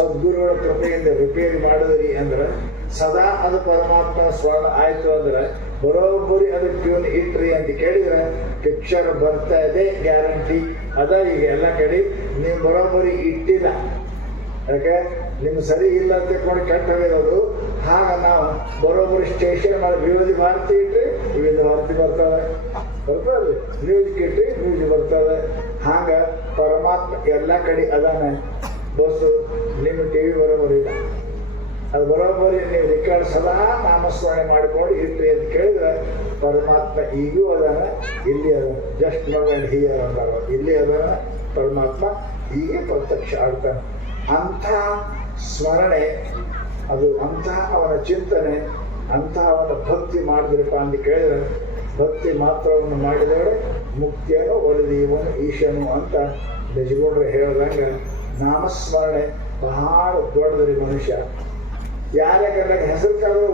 ಸದ್ಗುರುಗಳ ಕೃಪೆಯಿಂದ ರಿಪೇರಿ ಮಾಡಿದ್ರಿ ಅಂದ್ರೆ, ಸದಾ ಅದು ಪರಮಾತ್ಮ ಸ್ವರ್ಣ ಆಯ್ತು ಅಂದ್ರೆ, ಬರೋಬ್ಬರಿ ಅದು ಟ್ಯೂನ್ ಇಟ್ರಿ ಅಂತ ಕೇಳಿದ್ರೆ ಪಿಕ್ಚರ್ ಬರ್ತಾ ಇದೆ ಗ್ಯಾರಂಟಿ ಅದ ಈಗ ಎಲ್ಲ ಕಡೆ ನೀವು ಬರೋಬ್ಬರಿ ಇಟ್ಟಿಲ್ಲ. ಯಾಕೆ? ನಿಮ್ಗೆ ಸರಿ ಇಲ್ಲ ಅಂತ ಕೊಂಡು ಕೆಟ್ಟ ಹೋಗಿರೋದು ಹಾಗ ನಾವು ಬರೋಬ್ಬರಿ ಸ್ಟೇಷನ್ ಮಾಡಿ ವಿವಿಧ ಭಾರತಿ ಇಟ್ರಿ, ವಿವಿಧ ಭಾರತಿ ಬರ್ತಾವೆ. ಬರ್ತದೆ ಮ್ಯೂಸಿಕ್ ಇಟ್ರಿ, ಮ್ಯೂಸಿಕ್ ಬರ್ತದೆ ಹಾಗ ಪರಮಾತ್ಮ ಎಲ್ಲ ಕಡೆ ಅದಾನೆ. ಬಸ್ಸು ನಿಮ್ಮ ಟಿ ವಿ ಬರೋಬರಿ ಅದು ಬರೋಬ್ಬರಿ ನೀವು ರೆಕಾರ್ಡ್ ಸದಾ ನಾಮಸ್ಮರಣೆ ಮಾಡಿಕೊಂಡು ಇರ್ತೀವಿ ಅಂತ ಕೇಳಿದ್ರೆ ಪರಮಾತ್ಮ ಈಗೂ ಅದಾನ, ಇಲ್ಲಿ ಅದ ಜಸ್ಟ್ ನೋ ಆ್ಯಂಡ್ ಹಿಯರ್ ಅಂದಾಗ ಇಲ್ಲಿ ಅದಾನ, ಪರಮಾತ್ಮ ಹೀಗೆ ಪ್ರತ್ಯಕ್ಷ ಆಡ್ತಾನೆ ಅಂಥ ಸ್ಮರಣೆ, ಅದು ಅಂತಹ ಅವನ ಚಿಂತನೆ ಅಂತಹ ಅವನ ಭಕ್ತಿ ಮಾಡಿದ್ರಪ್ಪ ಅಂತ ಕೇಳಿದ್ರೆ ಭಕ್ತಿ ಮಾತ್ರವನ್ನು ಮಾಡಿದವರೆ ಮುಕ್ತಿಯನ್ನು ಒಲಿದೀವನು, ಈಶನು ಅಂತ ಬೆಜಗೌಡ್ರೆ ಹೇಳ್ದಂಗೆ ನಾಮಸ್ಮರಣೆ ಬಹಳ ದೊಡ್ಡದ್ರಿ ಮನುಷ್ಯ. ಯಾರ್ಯಾಕಂದ್ರೆ ಹೆಸರು ಕರೆದ್ರೆ